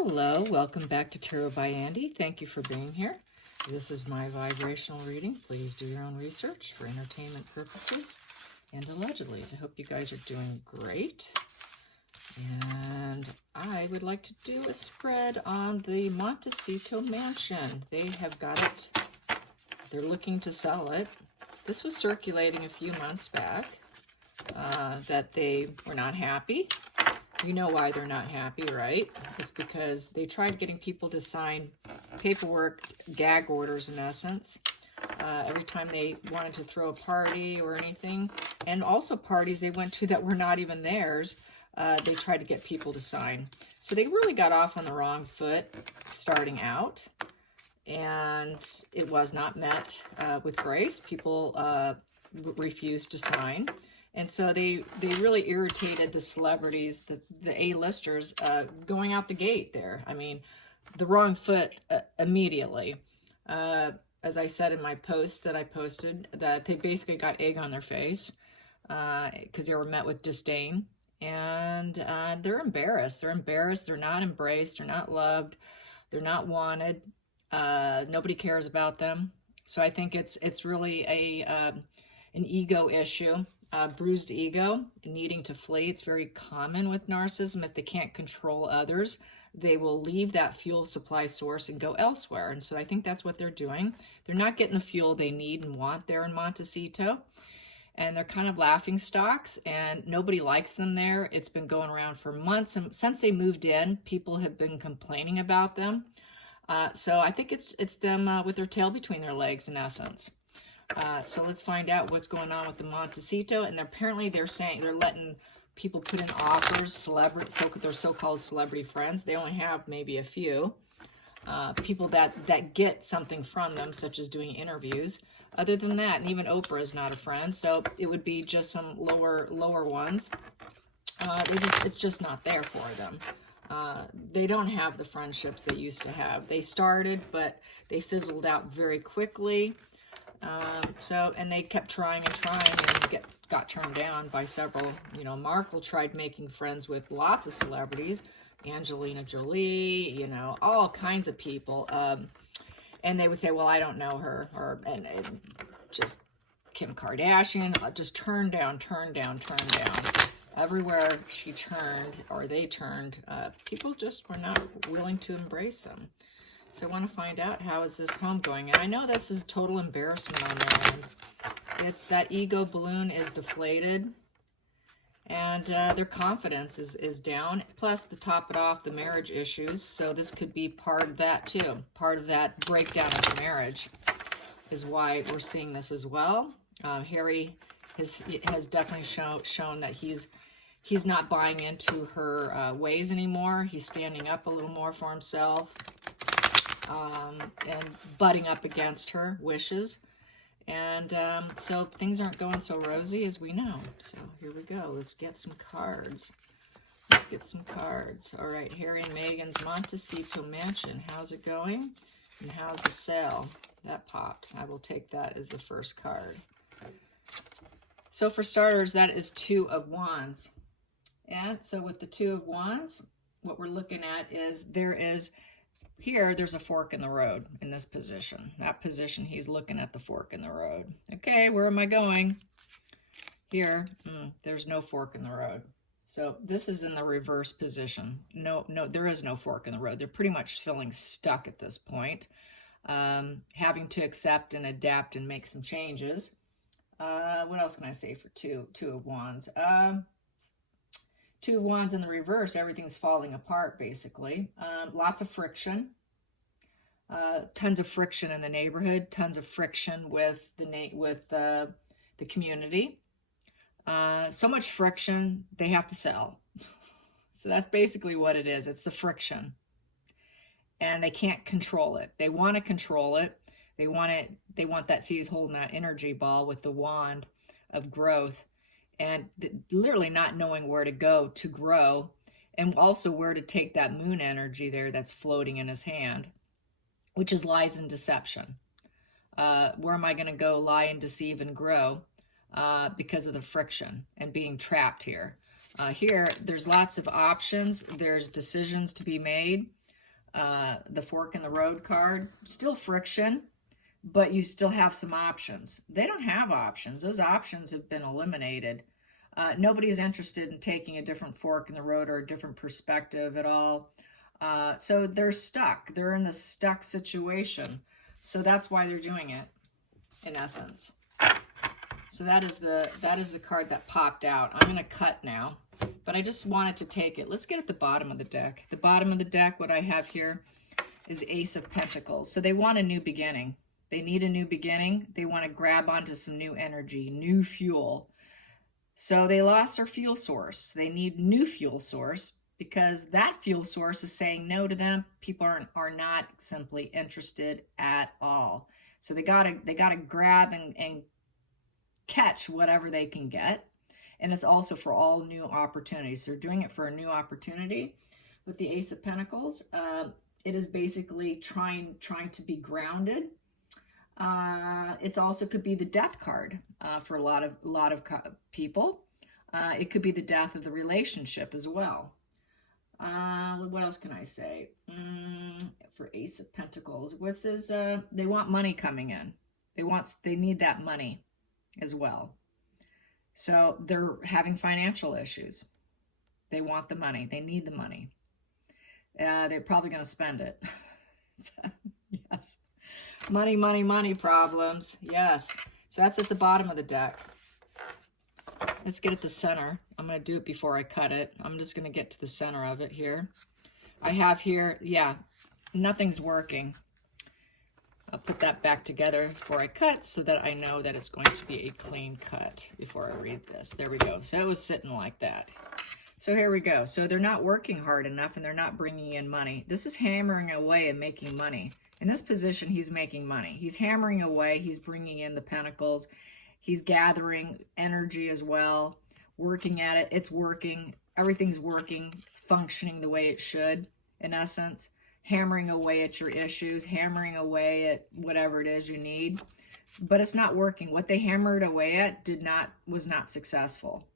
Hello, welcome back to Tarot by Andy. Thank you for being here. This is my vibrational reading. Please do your own research for entertainment purposes and allegedly. I hope you guys are doing great. And I would like to do a spread on the Montecito mansion. They have got it. They're looking to sell it. This was circulating a few months back that they were not happy. You know why they're not happy, right? It's because they tried getting people to sign paperwork, gag orders in essence, every time they wanted to throw a party or anything. And also parties they went to that were not even theirs, they tried to get people to sign. So they really got off on the wrong foot starting out. And it was not met with grace. People refused to sign. And so they really irritated the celebrities, the A-listers, going out the gate there. I mean, the wrong foot immediately. As I said in my post that I posted, that they basically got egg on their face because they were met with disdain. And they're embarrassed. They're embarrassed. They're not embraced. They're not loved. They're not wanted. Nobody cares about them. So I think it's really an ego issue. Bruised ego, needing to flee. It's very common with narcissism. If they can't control others, they will leave that fuel supply source and go elsewhere. And so I think that's what they're doing. They're not getting the fuel they need and want there in Montecito. And they're kind of laughing stocks, and nobody likes them there. It's been going around for months. And since they moved in, people have been complaining about them. So I think it's them with their tail between their legs in essence. So let's find out what's going on with the Montecito. And apparently they're saying they're letting people put in offers, their so-called celebrity friends. They only have maybe a few people that get something from them, such as doing interviews. Other than that, and even Oprah is not a friend, so it would be just some lower ones. It's just not there for them. They don't have the friendships they used to have. They started, but they fizzled out very quickly. And they kept trying and got turned down by several. You know, Harkle tried making friends with lots of celebrities, Angelina Jolie, you know, all kinds of people. And they would say, well, I don't know her, and just Kim Kardashian, just turned down. Everywhere she turned, or they turned, people just were not willing to embrace them. So I want to find out, how is this home going? And I know this is total embarrassment on their end. It's that ego balloon is deflated, and their confidence is down. Plus, to top it off, the marriage issues. So this could be part of that too. Part of that breakdown of the marriage is why we're seeing this as well. Harry has definitely shown that he's not buying into her ways anymore. He's standing up a little more for himself. And butting up against her wishes. And so things aren't going so rosy as we know. So here we go. Let's get some cards. All right, Harry and Meghan's Montecito mansion. How's it going? And how's the sale? That popped. I will take that as the first card. So for starters, that is Two of Wands. And so with the Two of Wands, what we're looking at is there's a fork in the road in this position. That position, he's looking at the fork in the road. Okay, where am I going? Here, there's no fork in the road. So this is in the reverse position. No, there is no fork in the road. They're pretty much feeling stuck at this point, having to accept and adapt and make some changes. What else can I say for Two of Wands? Two of Wands in the reverse, everything's falling apart, basically. Lots of friction. Tons of friction in the neighborhood. Tons of friction with the community. So much friction, they have to sell. So that's basically what it is. It's the friction. And they can't control it. They want to control it. They want that, see, he's holding that energy ball with the wand of growth. And literally not knowing where to go to grow, and also where to take that moon energy there that's floating in his hand, which is lies and deception. Where am I going to go lie and deceive and grow because of the friction and being trapped here? Here, there's lots of options. There's decisions to be made. The fork in the road card, still friction, but you still have some options. They don't have options. Those options have been eliminated. Nobody's interested in taking a different fork in the road or a different perspective at all. So they're stuck. They're in the stuck situation. So that's why they're doing it, in essence. So that is the card that popped out. I'm going to cut now, but I just wanted to take it. Let's get at the bottom of the deck. The bottom of the deck, what I have here is Ace of Pentacles. So they want a new beginning. They need a new beginning. They want to grab onto some new energy, new fuel. So they lost their fuel source. They need new fuel source because that fuel source is saying no to them. People are not simply interested at all. So they gotta grab and catch whatever they can get. And it's also for all new opportunities. They're doing it for a new opportunity. With the Ace of Pentacles, it is basically trying to be grounded. It also could be the death card for a lot of people. It could be the death of the relationship as well. What else can I say? For Ace of Pentacles, what says they want money coming in. They need that money as well. So they're having financial issues. They want the money. They need the money. They're probably going to spend it. Yes. Money, money, money problems. Yes. So that's at the bottom of the deck. Let's get at the center. I'm going to do it before I cut it. I'm just going to get to the center of it here. I have here, yeah, nothing's working. I'll put that back together before I cut so that I know that it's going to be a clean cut before I read this. There we go. So it was sitting like that. So here we go. So they're not working hard enough and they're not bringing in money. This is hammering away and making money. In this position, he's making money. He's hammering away. He's bringing in the pentacles. He's gathering energy as well, working at it. It's working. Everything's working. It's functioning the way it should, in essence. Hammering away at your issues, hammering away at whatever it is you need. But it's not working. What they hammered away at was not successful.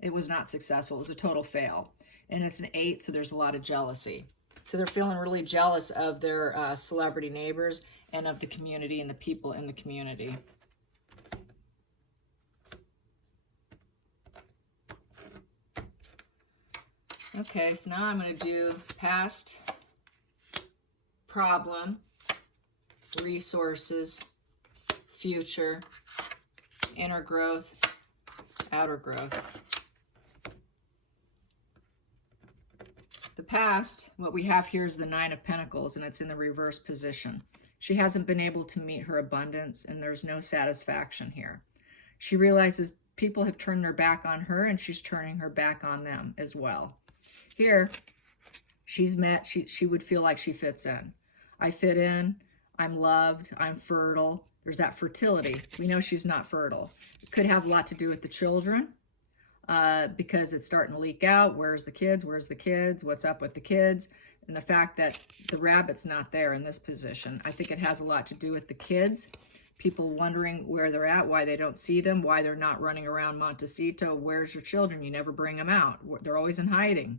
It was not successful. It was a total fail. And it's an 8, so there's a lot of jealousy. So they're feeling really jealous of their celebrity neighbors and of the community and the people in the community. Okay, so now I'm going to do past, problem, resources, future, inner growth, outer growth. The past, what we have here is the 9 of Pentacles, and it's in the reverse position. She hasn't been able to meet her abundance, and there's no satisfaction here. She realizes people have turned their back on her, and she's turning her back on them as well. Here, she would feel like she fits in. I fit in, I'm loved, I'm fertile. There's that fertility. We know she's not fertile. It could have a lot to do with the children. Because it's starting to leak out. Where's the kids? Where's the kids? What's up with the kids? And the fact that the rabbit's not there in this position. I think it has a lot to do with the kids. People wondering where they're at, why they don't see them, why they're not running around Montecito. Where's your children? You never bring them out. They're always in hiding.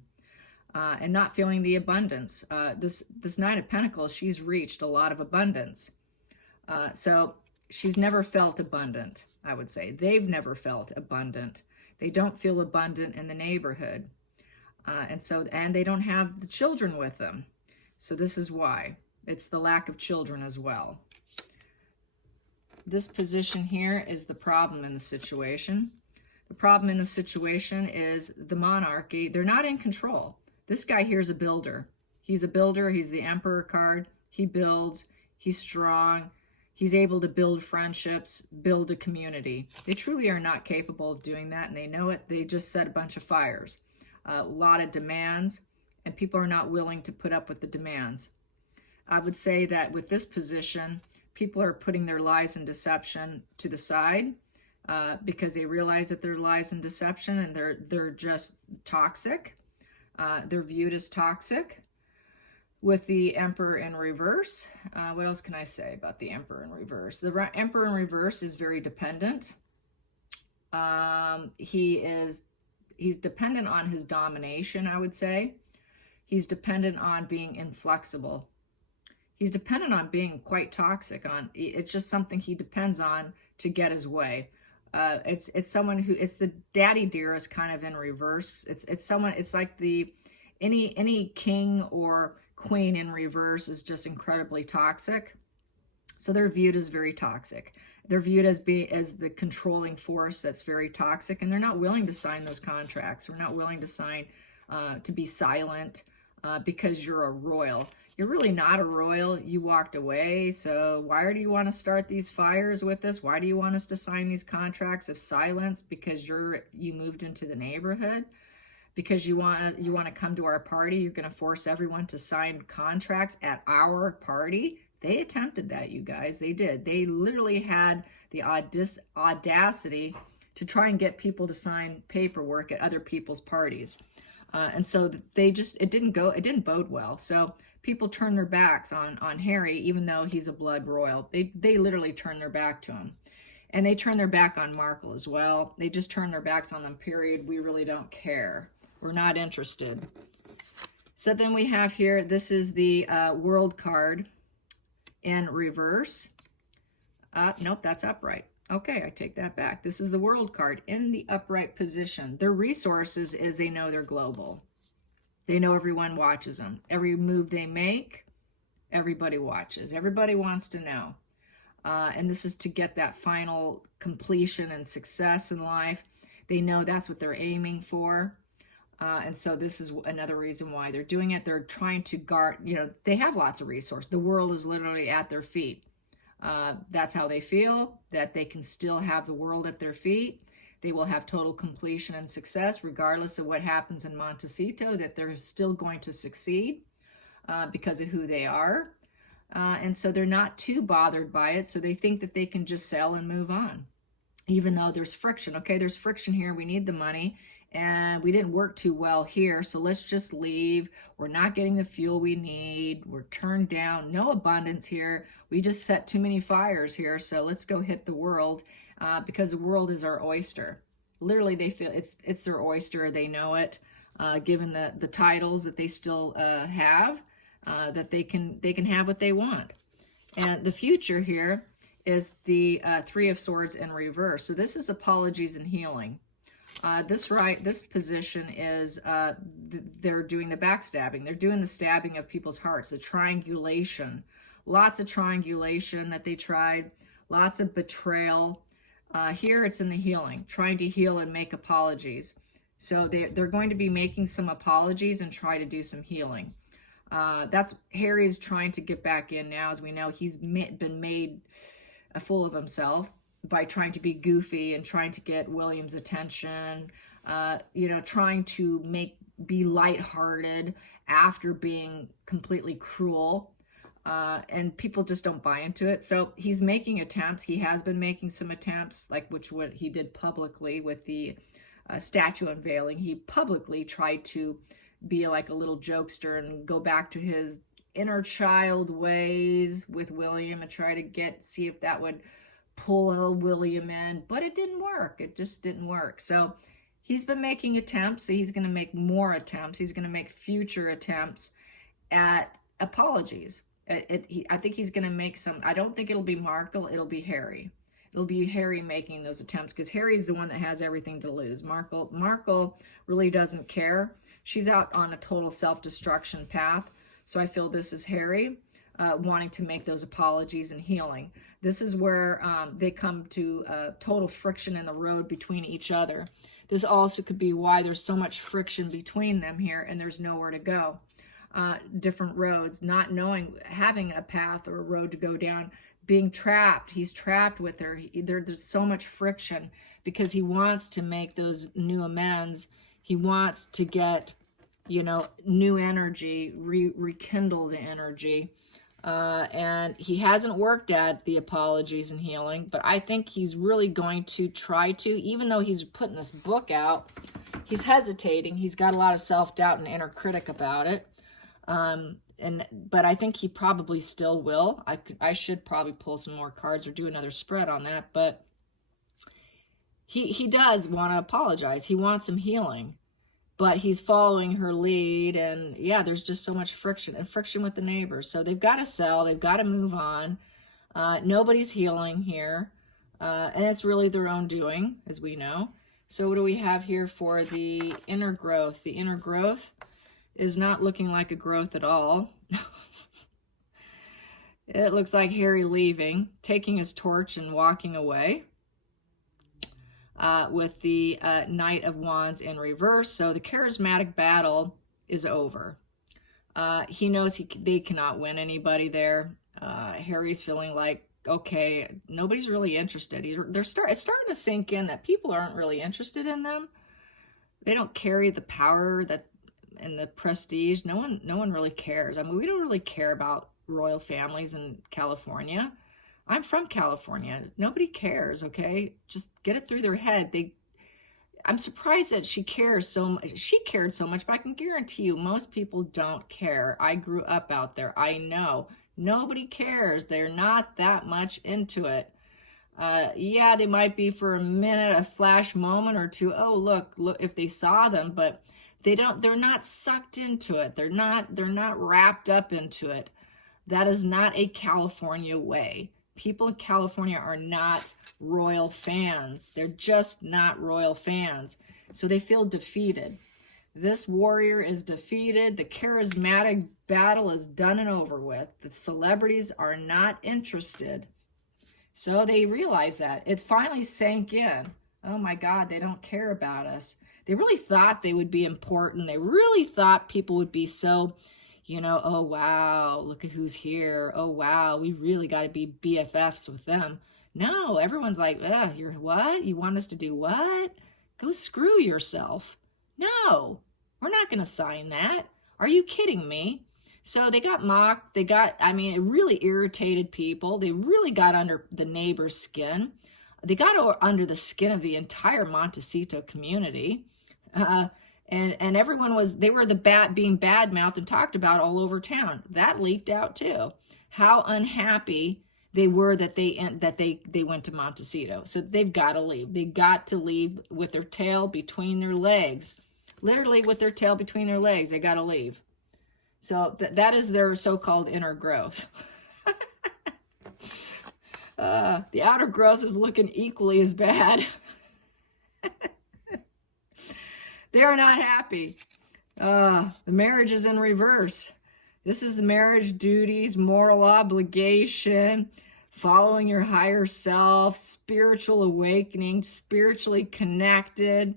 And not feeling the abundance. This 9 of Pentacles, she's reached a lot of abundance. So she's never felt abundant, I would say. They've never felt abundant. They don't feel abundant in the neighborhood. And they don't have the children with them. So this is why. It's the lack of children as well. This position here is the problem in the situation. The problem in the situation is the monarchy. They're not in control. This guy here is a builder. He's a builder. He's the Emperor card. He builds. He's strong. He's able to build friendships, build a community. They truly are not capable of doing that, and they know it. They just set a bunch of fires, a lot of demands, and people are not willing to put up with the demands. I would say that with this position, people are putting their lies and deception to the side because they realize that they're lies and deception, and they're just toxic. They're viewed as toxic. With the Emperor in reverse, what else can I say about the Emperor in reverse? The Emperor in reverse is very dependent. He's dependent on his domination, I would say. He's dependent on being inflexible. He's dependent on being quite toxic. It's just something he depends on to get his way. It's someone who, it's the daddy dearest kind of in reverse. It's someone, it's like any king or queen in reverse is just incredibly toxic. So they're viewed as very toxic. They're viewed as the controlling force that's very toxic, and they're not willing to sign those contracts. We're not willing to sign to be silent because you're a royal. You're really not a royal. You walked away. So why do you want to start these fires with us? Why do you want us to sign these contracts of silence? Because you moved into the neighborhood? Because you want to come to our party? You're going to force everyone to sign contracts at our party? They attempted that, you guys. They did. They literally had the audacity to try and get people to sign paperwork at other people's parties. And so it didn't bode well. So people turned their backs on Harry, even though he's a blood royal. They literally turned their back to him. And they turned their back on Markle as well. They just turned their backs on them, period. We really don't care. We're not interested. So then we have here, this is the World card in reverse. Nope, that's upright. Okay, I take that back. This is the World card in the upright position. Their resources is they know they're global. They know everyone watches them. Every move they make, everybody watches. Everybody wants to know. And this is to get that final completion and success in life. They know that's what they're aiming for. And so this is another reason why they're doing it. They're trying to guard, they have lots of resources. The world is literally at their feet. That's how they feel, that they can still have the world at their feet. They will have total completion and success, regardless of what happens in Montecito, that they're still going to succeed because of who they are. And so they're not too bothered by it. So they think that they can just sell and move on, even though there's friction. Okay, there's friction here. We need the money. And we didn't work too well here, so let's just leave. We're not getting the fuel we need. We're turned down. No abundance here. We just set too many fires here, so let's go hit the world because the world is our oyster. Literally, they feel it's their oyster. They know it, given the titles that they still have, that they can have what they want. And the future here is the Three of Swords in reverse. So this is apologies and healing. This position is they're doing the backstabbing. They're doing the stabbing of people's hearts, the triangulation. Lots of triangulation that they tried, lots of betrayal. Here it's in the healing, trying to heal and make apologies. So they're going to be making some apologies and try to do some healing. That's Harry's trying to get back in now. As we know, he's been made a fool of himself by trying to be goofy and trying to get William's attention, trying to be lighthearted after being completely cruel. And people just don't buy into it. So he's making attempts. He has been making some attempts, like what he did publicly with the statue unveiling. He publicly tried to be like a little jokester and go back to his inner child ways with William and try to see if that would pull William in, but it didn't work. It just didn't work. So he's been making attempts. So he's going to make more attempts. He's going to make future attempts at apologies. I think he's going to make some. I don't think it'll be Markle. It'll be Harry. It'll be Harry making those attempts because Harry's the one that has everything to lose. Markle really doesn't care. She's out on a total self-destruction path. So I feel this is Harry wanting to make those apologies and healing. This is where they come to total friction in the road between each other. This also could be why there's so much friction between them here and there's nowhere to go. Different roads, not knowing, having a path or a road to go down, being trapped. He's trapped with her. There's so much friction because he wants to make those new amends. He wants to get, new energy, rekindle the energy. And he hasn't worked at the apologies and healing, but I think he's really going to try to, even though he's putting this book out, he's hesitating. He's got a lot of self-doubt and inner critic about it. But I think he probably still will. I should probably pull some more cards or do another spread on that, but he does want to apologize. He wants some healing. but he's following her lead, and yeah, there's just so much friction with the neighbors. So they've got to sell, they've got to move on. Nobody's healing here, and it's really their own doing, as we know. So what do we have here for the inner growth? The inner growth is not looking like a growth at all. It looks like Harry leaving, taking his torch and walking away. With the Knight of Wands in reverse. So the charismatic battle is over. He knows they cannot win anybody there. Harry's feeling like, okay, nobody's really interested. It's starting to sink in that people aren't really interested in them. They don't carry the power and the prestige. No one really cares. I mean, we don't really care about royal families in California. I'm from California. Nobody cares, okay? Just get it through their head. I'm surprised that she cares so much. She cared so much, but I can guarantee you most people don't care. I grew up out there. I know. Nobody cares. They're not that much into it. Yeah, they might be for a minute, a flash moment or two. Oh, look, if they saw them, but they're not sucked into it. They're not wrapped up into it. That is not a California way. People in California are not royal fans. They're just not royal fans. So they feel defeated. This warrior is defeated. The charismatic battle is done and over with. The celebrities are not interested. So they realize that. It finally sank in. Oh my God, they don't care about us. They really thought they would be important. They really thought people would be so, oh, wow, look at who's here. Oh, wow, we really got to be BFFs with them. No, everyone's like, you're what? You want us to do what? Go screw yourself. No, we're not going to sign that. Are you kidding me? So they got mocked. It really irritated people. They really got under the neighbor's skin. They got under the skin of the entire Montecito community. And everyone were being bad-mouthed and talked about all over town. That leaked out too. How unhappy they were that they went to Montecito. So they've got to leave. They got to leave with their tail between their legs. Literally with their tail between their legs. They got to leave. So that is their so-called inner growth. The outer growth is looking equally as bad. They're not happy. The marriage is in reverse. This is the marriage duties, moral obligation, following your higher self, spiritual awakening, spiritually connected.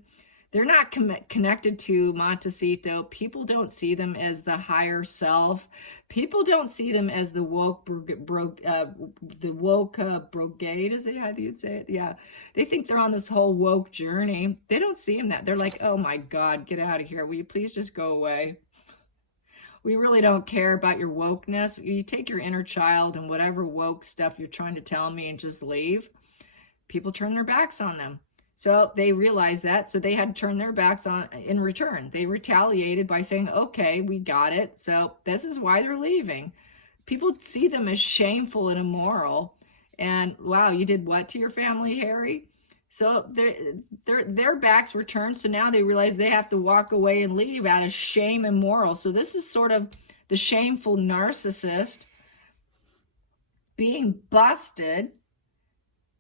They're not connected to Montecito. People don't see them as the higher self. People don't see them as the woke brigade, is it? How do you say it? Yeah. They think they're on this whole woke journey. They don't see them that. They're like, oh my God, get out of here. Will you please just go away? We really don't care about your wokeness. You take your inner child and whatever woke stuff you're trying to tell me and just leave. People turn their backs on them. So they realized that, so they had to turn their backs on in return. They retaliated by saying, okay, we got it. So this is why they're leaving. People see them as shameful and immoral. And wow, you did what to your family, Harry? So their backs were turned. So now they realize they have to walk away and leave out of shame and moral. So this is sort of the shameful narcissist being busted,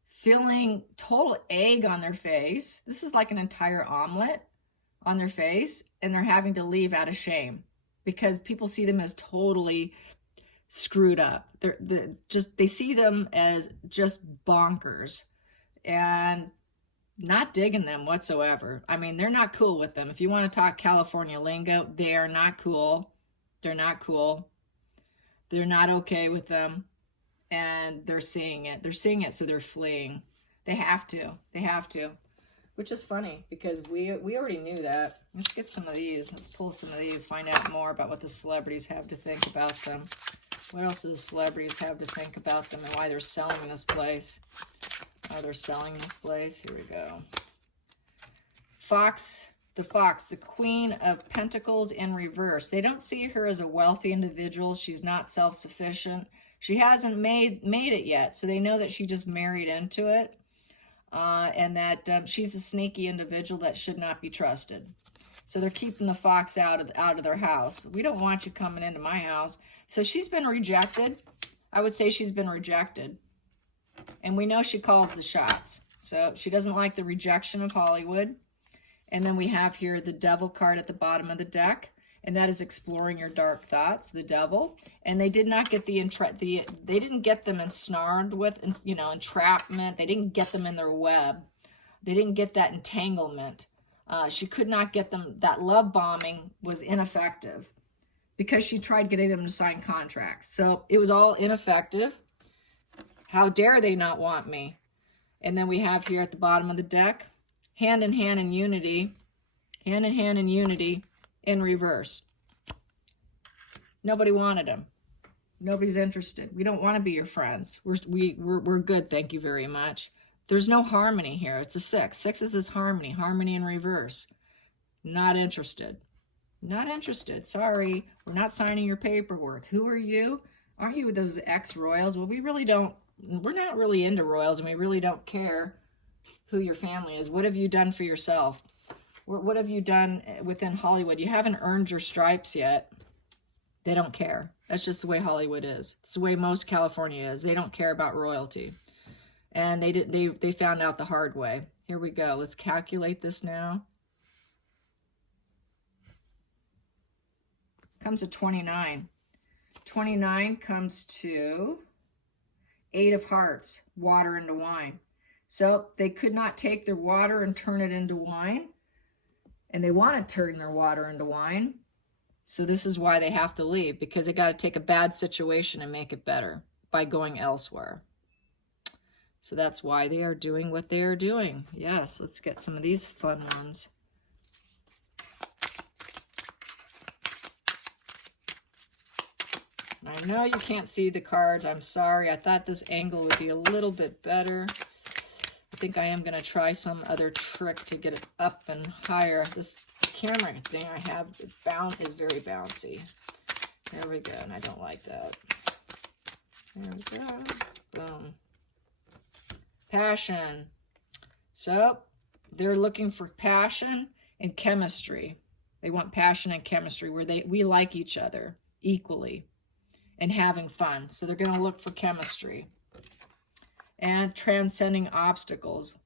feeling total egg on their face. This is like an entire omelet on their face, and they're having to leave out of shame because people see them as totally screwed up. They see them as just bonkers and not digging them whatsoever. I mean, they're not cool with them. If you want to talk California lingo, they are not cool. They're not cool. They're not okay with them. And they're seeing it. They're seeing it, so they're fleeing. They have to. They have to. Which is funny, because we already knew that. Let's get some of these. Let's pull some of these, find out more about what the celebrities have to think about them. What else do the celebrities have to think about them and why they're selling this place? Why they're selling this place. Here we go. The Queen of Pentacles in reverse. They don't see her as a wealthy individual. She's not self-sufficient. She hasn't made it yet, so they know that she just married into it, and that she's a sneaky individual that should not be trusted. So they're keeping the fox out of their house. We don't want you coming into my house. So she's been rejected. I would say she's been rejected. And we know she calls the shots. So she doesn't like the rejection of Hollywood. And then we have here the devil card at the bottom of the deck. And that is exploring your dark thoughts, the devil. And they did not get they didn't get them ensnared with, entrapment. They didn't get them in their web. They didn't get that entanglement. She could not get them. That love bombing was ineffective because she tried getting them to sign contracts. So it was all ineffective. How dare they not want me? And then we have here at the bottom of the deck, hand in hand in unity, hand in hand in unity in reverse. Nobody wanted him. Nobody's interested. We don't want to be your friends. We're good. Thank you very much. There's no harmony here. It's a 6. 6 is this harmony. Harmony in reverse. Not interested. Not interested. Sorry. We're not signing your paperwork. Who are you? Aren't you those ex-royals? Well, we're not really into royals, and we really don't care who your family is. What have you done for yourself? What have you done within Hollywood? You haven't earned your stripes yet. They don't care. That's just the way Hollywood is. It's the way most California is. They don't care about royalty. And they found out the hard way. Here we go. Let's calculate this now. Comes to 29. 29 comes to 8 of hearts, water into wine. So they could not take their water and turn it into wine. And they want to turn their water into wine. So this is why they have to leave, because they got to take a bad situation and make it better by going elsewhere. So that's why they are doing what they are doing. Yes, let's get some of these fun ones. I know you can't see the cards. I'm sorry. I thought this angle would be a little bit better. I think I am going to try some other trick to get it up and higher. This camera thing I have is very bouncy. There we go, and I don't like that. There we go. Boom. Passion. So they're looking for passion and chemistry. They want passion and chemistry where we like each other equally and having fun. So they're going to look for chemistry. And transcending obstacles,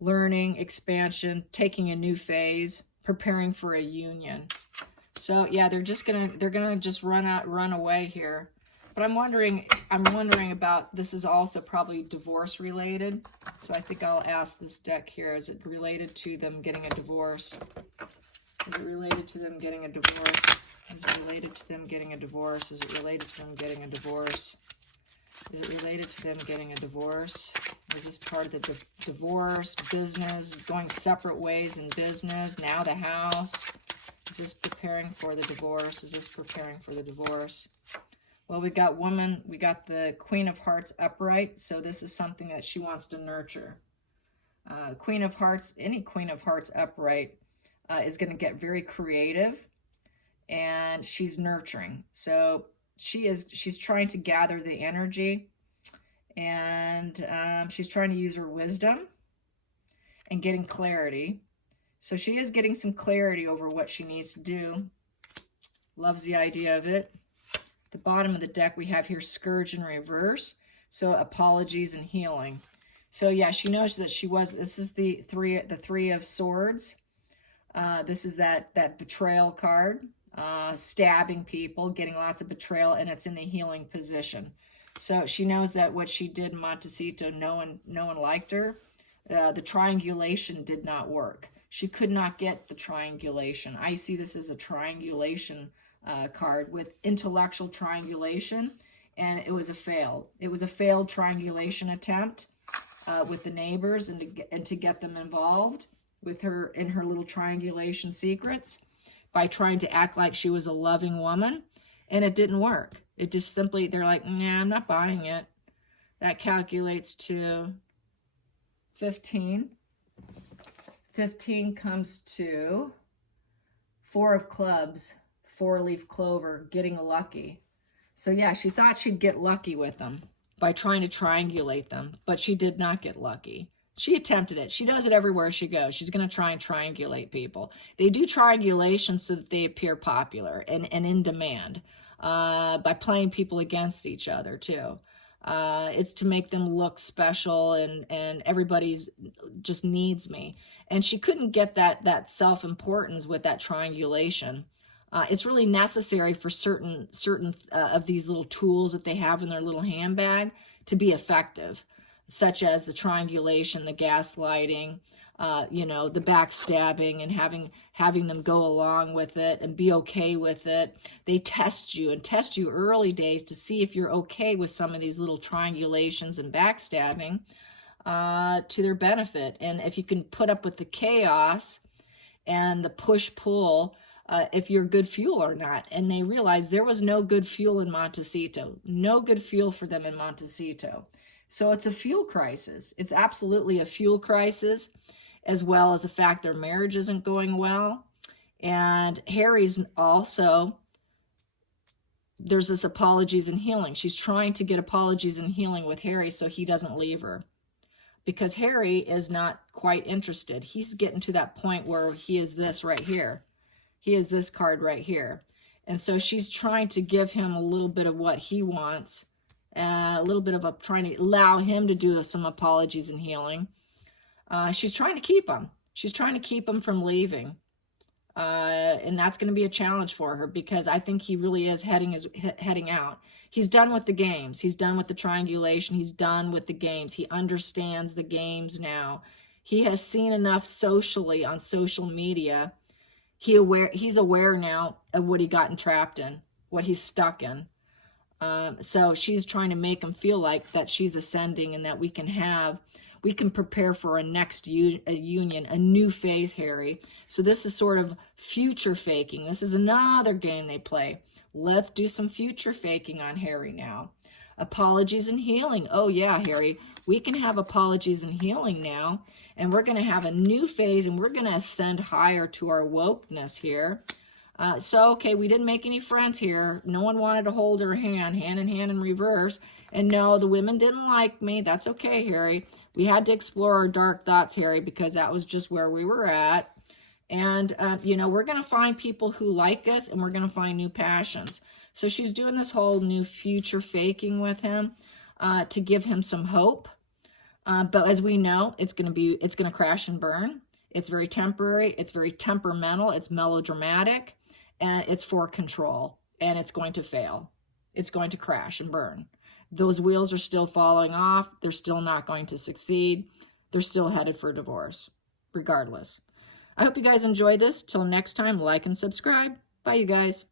learning, expansion, taking a new phase, preparing for a union. So yeah, they're gonna just run away here. But I'm wondering about, this is also probably divorce related. So I think I'll ask this deck here, is it related to them getting a divorce? Is it related to them getting a divorce? Is it related to them getting a divorce? Is it related to them getting a divorce? Is it related to them getting a divorce? Is this part of the divorce, business, going separate ways in business, now the house? Is this preparing for the divorce? Is this preparing for the divorce? Well, we got woman, we got the Queen of Hearts upright, so this is something that she wants to nurture. Queen of Hearts, any Queen of Hearts upright is going to get very creative, and she's nurturing. So she's trying to gather the energy, and she's trying to use her wisdom and getting clarity. So she is getting some clarity over what she needs to do. Loves the idea of it. The bottom of the deck we have here Scourge in reverse. So apologies and healing. So yeah, she knows that this is the three of swords. This is that betrayal card. Stabbing people, getting lots of betrayal, and it's in the healing position. So she knows that what she did in Montecito, no one liked her. The triangulation did not work. She could not get the triangulation. I see this as a triangulation card with intellectual triangulation, and it was a fail. It was a failed triangulation attempt with the neighbors and to get them involved with her in her little triangulation secrets by trying to act like she was a loving woman, and it didn't work. It just simply, they're like, nah, I'm not buying it. That calculates to 15. 15 comes to 4 of clubs, 4-leaf clover, getting lucky. So yeah, she thought she'd get lucky with them by trying to triangulate them, but she did not get lucky. She attempted it. She does it everywhere she goes. She's going to try and triangulate people. They do triangulation so that they appear popular and in demand by playing people against each other, too. It's to make them look special, and everybody's just needs me. And she couldn't get that self-importance with that triangulation. It's really necessary for certain of these little tools that they have in their little handbag to be effective, such as the triangulation, the gaslighting, the backstabbing, and having them go along with it and be okay with it. They test you early days to see if you're okay with some of these little triangulations and backstabbing to their benefit. And if you can put up with the chaos and the push-pull, if you're good fuel or not. And they realized there was no good fuel in Montecito, no good fuel for them in Montecito. So it's a fuel crisis. It's absolutely a fuel crisis, as well as the fact their marriage isn't going well. And Harry's also, there's this apologies and healing. She's trying to get apologies and healing with Harry so he doesn't leave her, because Harry is not quite interested. He's getting to that point where he is this right here. He is this card right here. And so she's trying to give him a little bit of what he wants, a little bit of trying to allow him to do some apologies and healing. She's trying to keep him. She's trying to keep him from leaving. And that's going to be a challenge for her, because I think he really is heading out. He's done with the games. He's done with the triangulation. He's done with the games. He understands the games now. He has seen enough socially on social media. He's aware now of what he got entrapped in, what he's stuck in. So she's trying to make him feel like that she's ascending, and that we can prepare for a next union, a new phase, Harry. So this is sort of future faking. This is another game they play. Let's do some future faking on Harry now. Apologies and healing. Oh yeah, Harry, we can have apologies and healing now. And we're going to have a new phase, and we're going to ascend higher to our wokeness here. Okay, we didn't make any friends here. No one wanted to hold her hand in hand in reverse. And no, the women didn't like me. That's okay, Harry. We had to explore our dark thoughts, Harry, because that was just where we were at. And, we're going to find people who like us, and we're going to find new passions. So she's doing this whole new future faking with him to give him some hope. But as we know, it's going to crash and burn. It's very temporary. It's very temperamental. It's melodramatic, and it's for control, and it's going to fail. It's going to crash and burn. Those wheels are still falling off. They're still not going to succeed. They're still headed for divorce, regardless. I hope you guys enjoyed this. Till next time, like and subscribe. Bye, you guys.